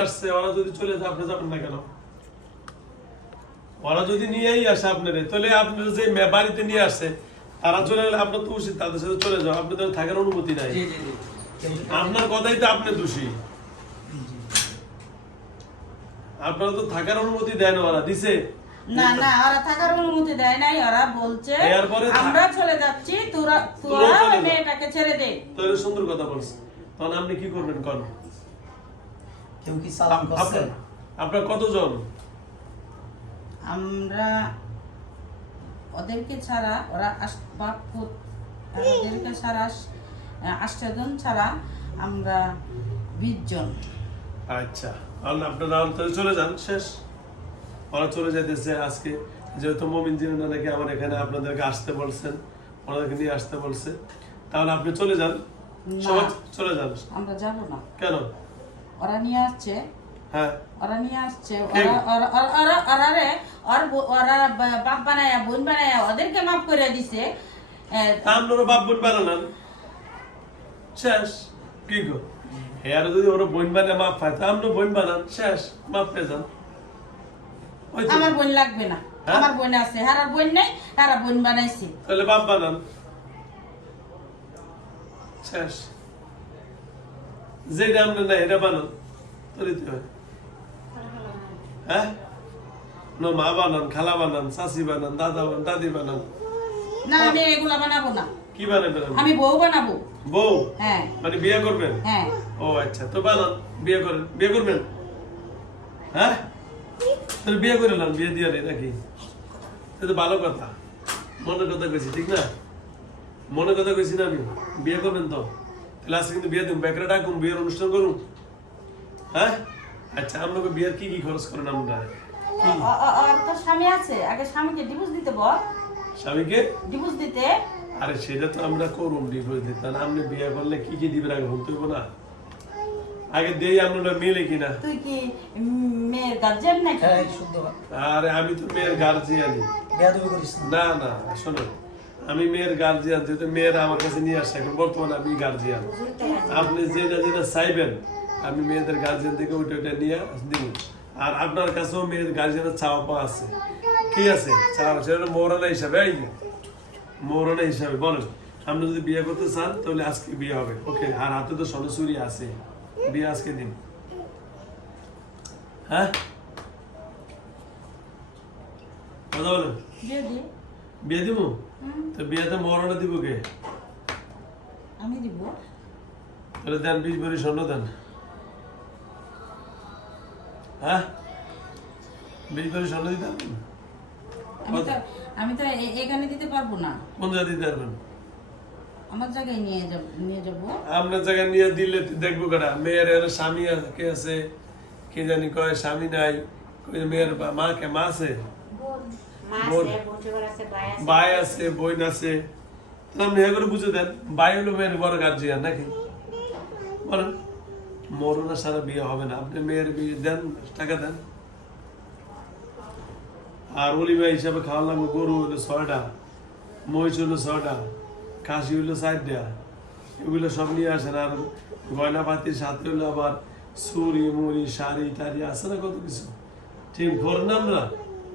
আসছে ওরা যদি চলে যায় আপনি যাবেন না কেন? ওরা যদি নিয়েই আসে আপনারে তাহলে আপনার যে বাড়িতে নিয়ে আসছে তারা চলে গেলে আপনার তো উচিত তাদের সাথে চলে যাও আপনাদের থাকার অনুমতি নাই। আপনার কথাই তো আপনি দোষী। আপনারা তো থাকার অনুমতি দেয় না ওরা দিছে? না না ওরা থাকার অনুমতি দেয় নাই ওরা বলছে আমরা চলে যাচ্ছি তোরা তোরা চলে ওই যা। মেয়েটাকে ছেড়ে দে। সুন্দর কথা বলছে। তখন আপনি কি করবেন কন? কেউ কি সালাম করছে? আপনার কতজন? আমরা ওদেরকে ছাড়া ওরা ওদেরকে ছাড়া আষ্টজন ছাড়া আমরা বিশ জন। আচ্ছা আপনারা চলে যান শেষ। ওরা চলে যাইতেছে আজকে। যেহেতু মমিন জিনা নাকি আমার এখানে আপনাদেরকে আসতে বলছেন ওনাদেরকে নিয়ে আসতে বলছে। তাহলে আপনি চলে যান। সবাই চলে যান। আমরা যাব না। কেন? ওরা নিয়ে আসছে। হ্যাঁ। ওরা নিয়ে আসছে। ওরা ওরা- রে ওর ওরা বাপ বানায়া বোন বানায়া ওদেরকে মাফ করে দিছে। এ, বাপ বোন বানান শেষ। কি গো? এর যদি ওরা বোন বানিয়ে মাপ পায় তা আমরা বোন বানান শেষ। মাপ পেয়ে যান। আমার বোন লাগবে না। হ্যাঁ? আমার বোন আছে। হারার বোন নেই হারা বোন বানাইছে। তাহলে বাপ বানান। শেষ। যেটা আমরা না এটা বানান তাহলে তো হয়। হ্যাঁ? না মা বানান খালা বানান চাচি বানান দাদা বানান দাদি বানান। না আমি এগুলা বানাবো না। কি বানাবেন আমি বউ বানাবো। বউ? হ্যাঁ। মানে বিয়ে করবেন? হ্যাঁ। ও আচ্ছা তো বানান বিয়ে করেন বিয়ে করবেন? হ্যাঁ? তাহলে বিয়ে করে নেন বিয়ে দিয়ে নেই নাকি? তো ভালো কথা। মনের কথা কইছি ঠিক না? মনের কথা কইছি না আমি? বিয়ে করবেন তো? তাহলে আজকে কিন্তু বিয়ে দিন বেকরে ডাকুন বিয়ের অনুষ্ঠান করুন? হ্যাঁ? আচ্ছা আপনাকে বিয়ের কি কি খরচ করেন আমরা তো স্বামী আছে? আগে স্বামীকে ডিভোর্স দিতে বল। স্বামীকে? ডিভোর্স দিতে। আরে সেটা তো আমরা করুন ডিভোর্স দিতে। না আপনি বিয়ে করলে কি কি দিবেন আগে বলতে হইব না? আগে দেই আমরা মিলে কিনা। তুই কি মেয়ের নাকি? হ্যাঁ আরে আমি তো মেয়ের গার্জিয়ানই বেয়াদবি করিস না। না না শোনো। আমি মেয়ের গার্জিয়ান যেহেতু মেয়েরা আমার কাছে নিয়ে আসে, এখন বর্তমানে আমি গার্জিয়ান আপনি যেটা যেটা চাইবেন, আমি মেয়েদের গার্জিয়ান থেকে ওইটা ওইটা নিয়ে দিব। আর আপনার কাছেও মেয়ের গার্জিয়ানের চাওয়া পাওয়া আছে। কি আছে? চাওয়া সেটা মৌরানা হিসাবে, এই মৌরানা হিসাবে, বলেন। আপনি যদি বিয়ে করতে চান, তাহলে আজকে বিয়ে হবে। ওকে, আর হাতে তো সনসুরি আছে। বিয়ে আজকে দিন। হ্যাঁ? কথা বলেন। বিয়ে দিব? তো বিয়েতে মরণে দিব কে? আমি দিব। তাহলে দেন বিশ ভরি স্বর্ণ দেন। হ্যাঁ? বিশ ভরি স্বর্ণ দিতে পারবেন? আমি তো এখানে দিতে পারব না। কোন জায়গায় দিতে পারবেন? আমার জায়গায় নিয়ে যাব নিয়ে যাব। আপনার জায়গায় নিয়ে দিলে দেখব কারা মেয়ের এর স্বামী আছে- কে আছে কে জানি কয় স্বামী নাই মেয়ের মা কে মা আছে। ভাই আছে বোন আছে আপনি এগুলো বুঝে দেন ভাই হলো মেয়ের বড় গার্জিয়ান নাকি? বলেন সারা বিয়ে হবে না আপনি মেয়ের বিয়ে দেন টাকা দেন। আর হিসাবে খাওয়া লাগবে গরু হইল ছয়টা মহিষ ছয়টা খাসি চারটা এগুলো সব নিয়ে আসেন। আর গয়না পাতির সাথে হইল আবার চুরি মুড়ি শাড়ি টাড়ি আছে না কত কিছু? ঠিক করেন না আমরা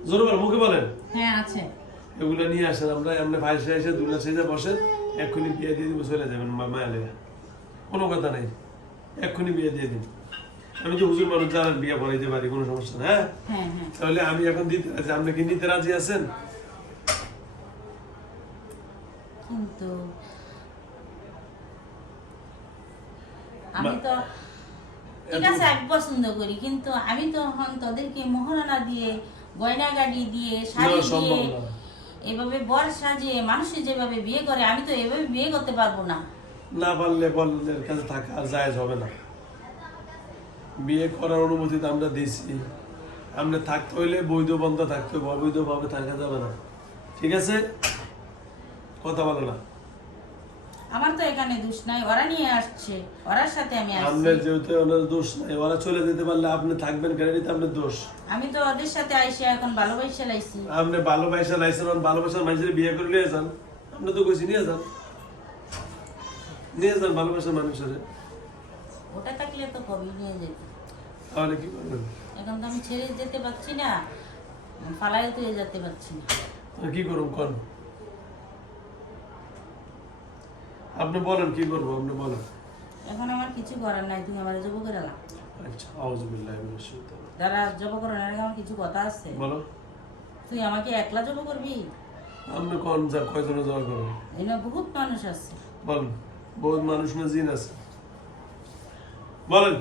জোর বলেন, মুখে বলেন। হ্যাঁ আছে। এগুলো নিয়ে আসেন আমরা এমনি ভাইসে এসে দুলা সেজে বসেন এক্ষুনি বিয়ে দিয়ে দিব চলে যাবেন মা- কোনো কথা নেই। এক্ষুনি বিয়ে দিয়ে দিন। আমি তো হুজুর মানুষ জানেন বিয়ে পড়াইতে পারি কোনো সমস্যা না হ্যাঁ? হ্যাঁ হ্যাঁ। তাহলে আমি এখন দিতে রাজি আপনি কি নিতে রাজি আছেন? কিন্তু আমি তো ঠিক আছে আমি পছন্দ করি কিন্তু আমি তো এখন তোদেরকে মোহরানা দিয়ে গয়না গাড়ি দিয়ে শাড়ি দিয়ে এভাবে বর সাজিয়ে মানুষে যেভাবে বিয়ে করে আমি তো এভাবে বিয়ে করতে পারব না। না পারলে বলের কাছে থাকা জায়েজ হবে না। বিয়ে করার অনুমতি তো আমরা দিয়েছি। আমরা থাকতে হইলে বৈধ বন্ধ থাকতে হবে অবৈধভাবে থাকা যাবে না। ঠিক আছে? কথা বলে না। আমার তো এখানে দোষ নাই ওরা নিয়ে আসছে ওরার সাথে আমি আপনার যেহেতু ওনার দোষ নাই ওরা চলে যেতে পারলে আপনি থাকবেন এটা আপনার দোষ। আমি তো ওদের সাথে আইসে এখন ভালোবাসা লাইছি। আপনি ভালোবাসা লাইছেন আর ভালোবাসার মানুষের বিয়ে করে নিয়ে যান। আপনি তো কইছি নিয়ে যান। নিয়ে যান ভালোবাসার মানুষের। ওটা থাকলে তো কবি নিয়ে যেত। তাহলে কি করবেন? এখন তো আমি ছেড়ে যেতে পারছি না ফালাই তুই যেতে পারছি না। কি করুন কোন? আপনি বলেন কি করব আপনি বলেন। এখন আমার কিছু করার নাই তুমি আমার জব করে লাও আচ্ছা আউজুবিল্লাহ মিনাশ শাইতানির যারা জব করে না আমার কিছু কথা আছে। বলো। তুই আমাকে একলা জব করবি? আপনি কোন যা কয়জনে যাওয়া করবেন? এনে বহুত মানুষ আছে। বলেন বহুত মানুষ না জিন আছে। বলেন।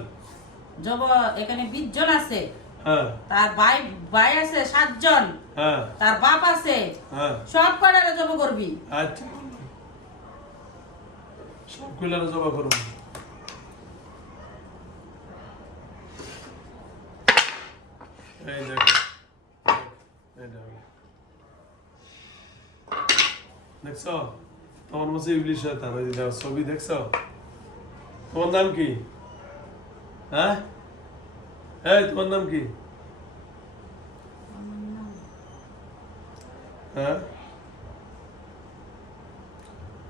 জব এখানে বিশ জন আছে। হ্যাঁ। তার ভাই ভাই আছে সাতজন। হ্যাঁ। তার বাপ আছে। হ্যাঁ। সব কটারে জব করবি? আচ্ছা। সব কুলারে জমা করুন। দেখছ? তোমার মধ্যে ইংলিশ শয়তান ওই ছবি দেখছ? তোমার নাম কি? হ্যাঁ? এই, তোমার নাম কি? হ্যাঁ?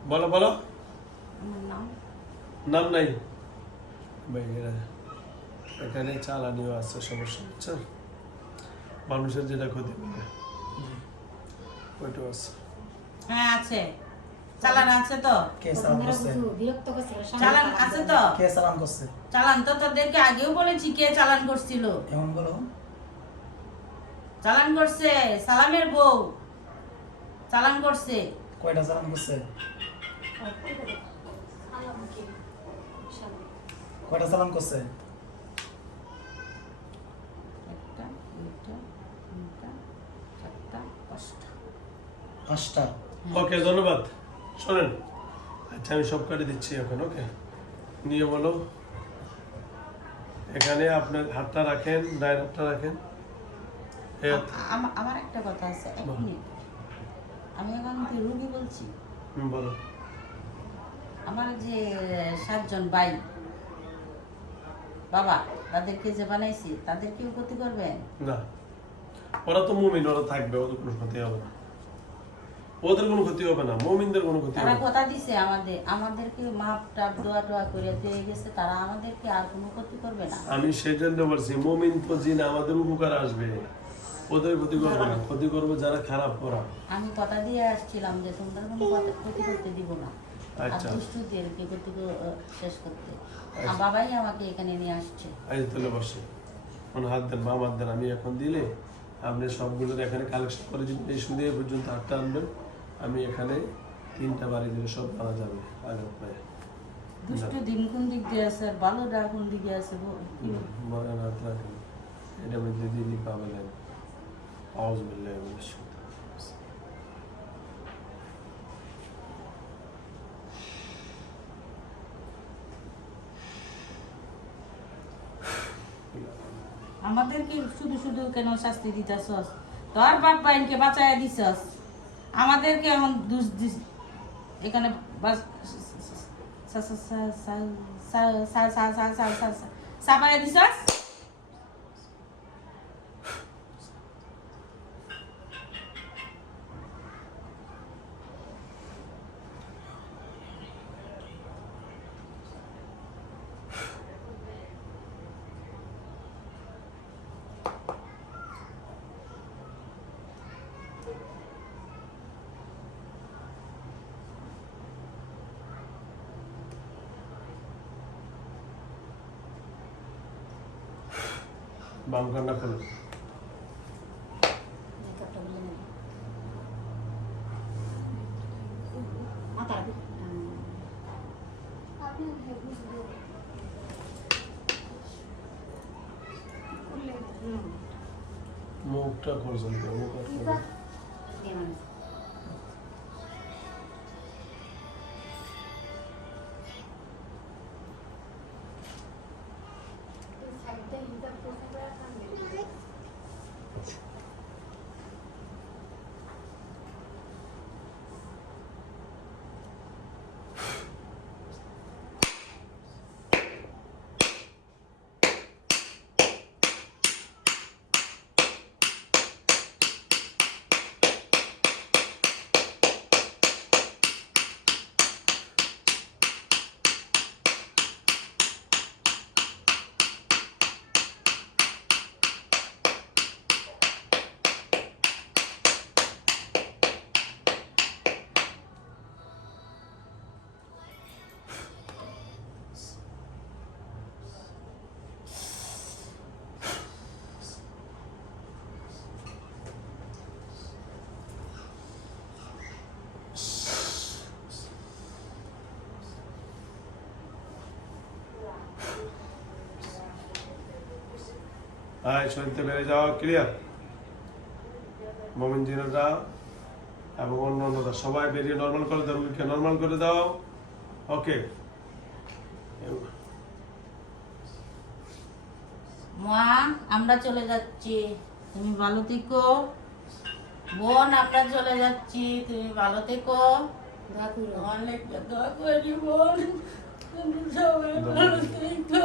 বলো বলো। নাম নাই? এখানে চালানিও আছে সমস্যা বুঝছেন মানুষের যেটা ক্ষতি করে ওইটাও আছে। হ্যাঁ আছে। চালান আছে তো? কে সালাম করছে। বিরক্ত চালান আছে তো? কে সালাম করছে। চালান তো তোদেরকে আগেও বলেছি কে চালান করছিল। এমন বলো। চালান করছে সালামের বউ। চালান করছে। কয়টা সালাম করছে? কয়টা সালাম করছে? একটা দুইটা তিনটা চারটা পাঁচটা। পাঁচটা। ওকে ধন্যবাদ। শোনেন আচ্ছা আমি সব কাটে দিচ্ছি এখন ওকে? নিয়ে বলো। এখানে আপনার হাতটা রাখেন ডাইন হাতটা রাখেন। আমার একটা কথা আছে এক মিনিট। আমি এখন রুগী বলছি? হুম, বলো। আমার যে সাতজন ভাই বাবা তাদেরকে যে বানাইছি তাদের কেউ ক্ষতি করবেন? না। ওরা তো মুমিন ওরা থাকবে ওদের কোনো ক্ষতি হবে না। ওদের কোনো ক্ষতি হবে না মুমিনদের কোনো ক্ষতি হবে না। কথা দিছে আমাদের আমাদেরকে মাপ টাপ দোয়া টোয়া করে দিয়ে গেছে তারা আমাদেরকে আর কোনো ক্ষতি করবে না। আমি সেই জন্য বলছি মুমিন তো জিন আমাদের উপকার আসবে। ওদের ক্ষতি করবে না ক্ষতি করবে যারা খারাপ করা আমি কথা দিয়ে আসছিলাম যে তোমরা কোনো ক্ষতি করতে দিব না। আচ্ছা। শেষ করতে। বাবাই আমাকে এখানে নিয়ে আসছে। আজ তুলে বসে। হাত দেন বাম হাত দেন আমি এখন দিলে আপনি এখানে কালেকশন করে এই সুন্দর পর্যন্ত হাতটা আনবেন। আমি এখানে তিনটা বাড়ি দিলে সব আনা যাবে। আগে দুষ্টু দিন কোন দিক দিয়ে আছে আর ভালোটা কোন দিকে আছে হাত রাখেন। এটা আওয়াজ বিল্লাহ মিনাশ আমাদেরকে শুধু শুধু কেন শাস্তি দিতেছস তোর বাপ বাইনকে বাঁচাইয়া দিছস আমাদেরকে এমন দুষ দিস এখানে সাপাইয়া দিছস বাম কান্না খুলুন মাথার মুখটা করছেন তো মুখ হ্যাঁ শুনতে পেরে যাওয়া ক্লিয়ার মোমিন জিনোটা এবং অন্য অন্যরা সবাই বেরিয়ে নর্মাল করে দাও রুগীকে নর্মাল করে দাও ওকে মা আমরা চলে যাচ্ছি। তুমি ভালো থেকো। বোন আমরা চলে যাচ্ছি। তুমি ভালো থেকো। অনেক দোয়া করি বোন। তুমি সবাই ভালো থেকো।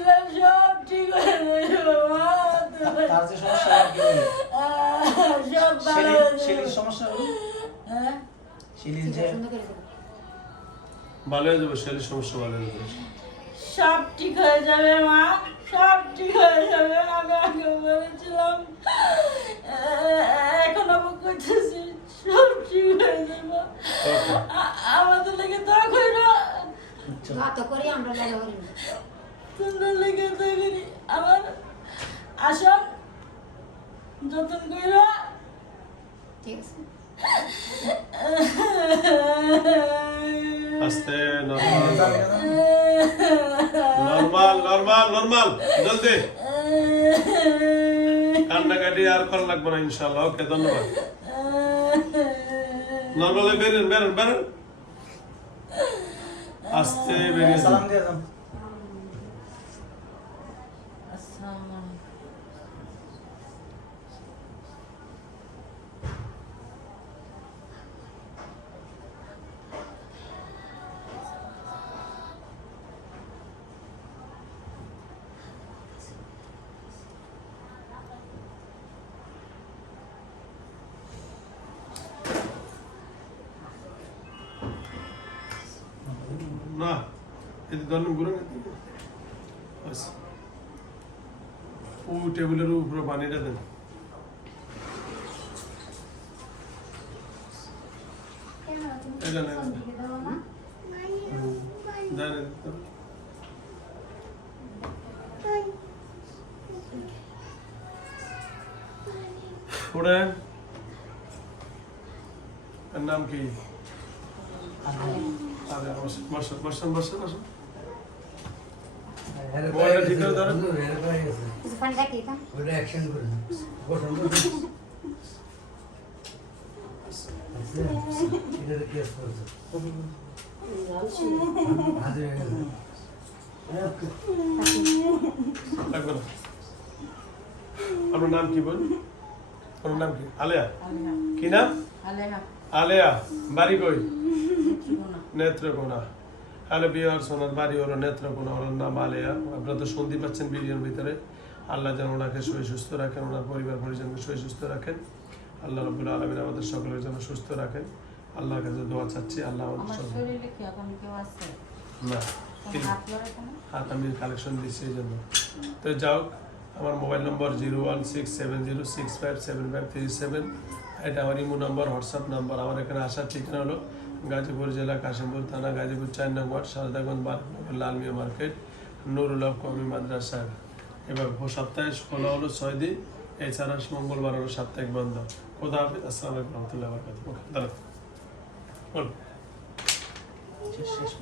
দাবি সব ঠিক হয়ে যাবে বাবা তার যে সমস্যা সব ভালো শিলির- হয়ে সমস্যা হ্যাঁ? শিলির যে ভালো হয়ে যাবে শরীর সমস্যা ভালো হয়ে যাবে। সব ঠিক হয়ে যাবে মা। সব ঠিক হয়ে যাবে আমি আগে বলেছিলাম এখনও আমি করতেছি সব ঠিক হয়ে যাবে। আমাদের লেগে তো কইরো দোয়া তো করি আমরা লাগা করি না। তোমরা লেগে তো করি আমার আসন যতন কইরো। ঠিক আছে। আস্তে নর্মাল নর্মাল নর্মাল নর্মাল জলদি। কান্নাকাটি আর করা লাগবে না ইনশাল্লাহ ওকে ধন্যবাদ। নর্মালে বেরোন বেরোন বেরোন। আস্তে বেরিয়ে না এই ধরনের ঘুরে ও টেবিলের উপরে পানিটা দেন। এটা নেন দেন। উড়েন এর নাম কি? বসেন বসেন বসেন আপনার নাম কি বল আপনার নাম কি? আলেয়া? কি নাম? আলেয়া। বাড়ি কই? নেত্রকোনা। হ্যালো বিহার সোনার বাড়ি হলো নেত্রকোনা। ওনার নাম আলেয়া। আপনারা তো শুনতে পাচ্ছেন ভিডিওর ভিতরে। আল্লাহ যেন ওনাকে সই সুস্থ রাখেন ওনার পরিবার পরিজনকে সই সুস্থ রাখেন। আল্লাহ রবুল্লা আলমিন আমাদের সকলের যেন সুস্থ রাখেন। আল্লাহর কাছে দোয়া চাচ্ছি আল্লাহ আমাদের সকল না। হাত আমি কালেকশন দিচ্ছি এই জন্য। তো যাও আমার mobile number zero one six seven zero six five seven five three seven. এটা আমার ইমো নম্বর হোয়াটসঅ্যাপ নাম্বার। আমার এখানে আসার ঠিকানা হলো গাজীপুর জেলা কাশিমপুর থানা গাজীপুর চার নম্বর সারদাগঞ্জ বারনগর লালমিয়া মার্কেট নুরুল কমি মাদ্রাসা। এবার সপ্তাহে খোলা হলো ছয় দিন। এছাড়া মঙ্গলবার হলো সাপ্তাহিক বন্ধ। খোদা হাফিজ। আসসালাম আলাইকুম রহমতুল্লাহ বরকাত বল শেষ